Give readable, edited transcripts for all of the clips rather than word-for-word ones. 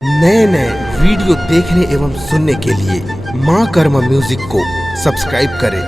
नए नए वीडियो देखने एवं सुनने के लिए माँ कर्मा म्यूजिक को सब्सक्राइब करें।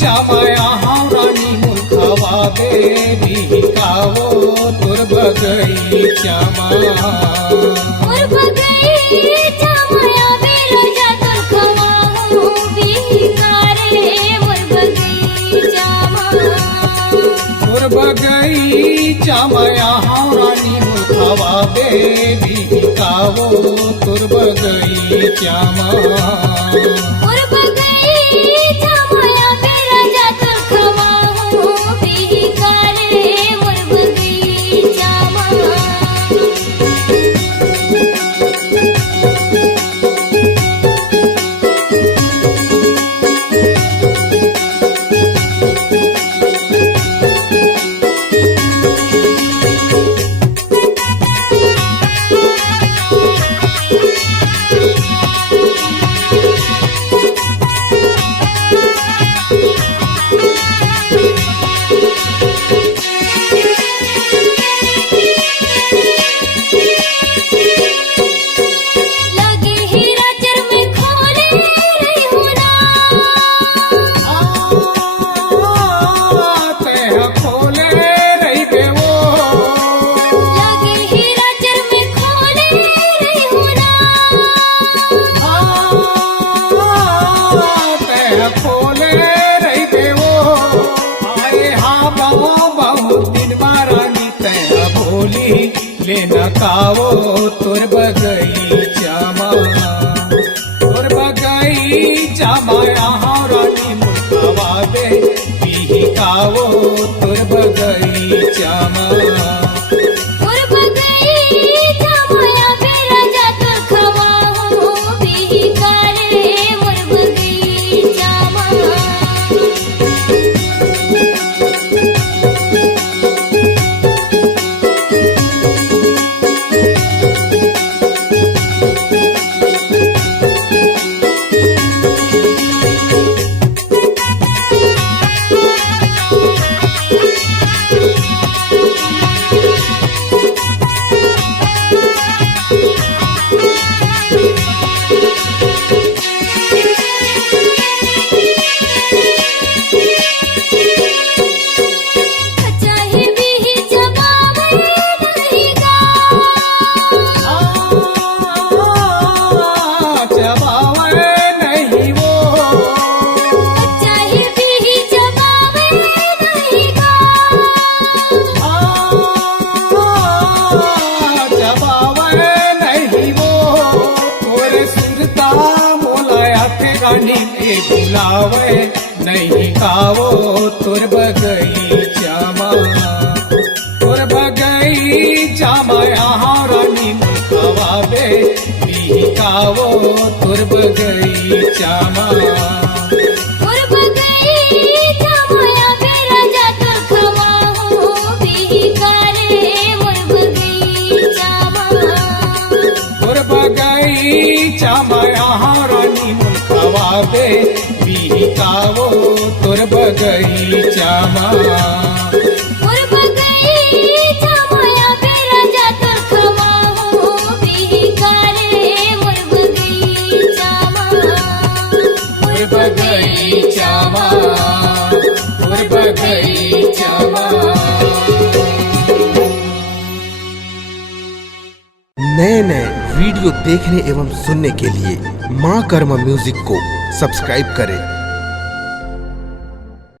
चामाया रानी मुखवा देवी कावो तुर बगीचा माया बेरजा तुर खवाओ बिहारे मोर बगीचा माया रानी मुखवा देवी कावो तुर बगीचा लेना कावो तुर बगीचा माया रानी मुखवा देवी कावो तुर बगीचा बुलावे नहीं कावो तुर बगीचा माया रानी मुखवा देवी कावो तुर बगीचा माया रानी मुखवा देवी कावो तुर बगीचा नए नए वीडियो देखने एवं सुनने के लिए माँ कर्मा म्यूजिक को सब्सक्राइब करें।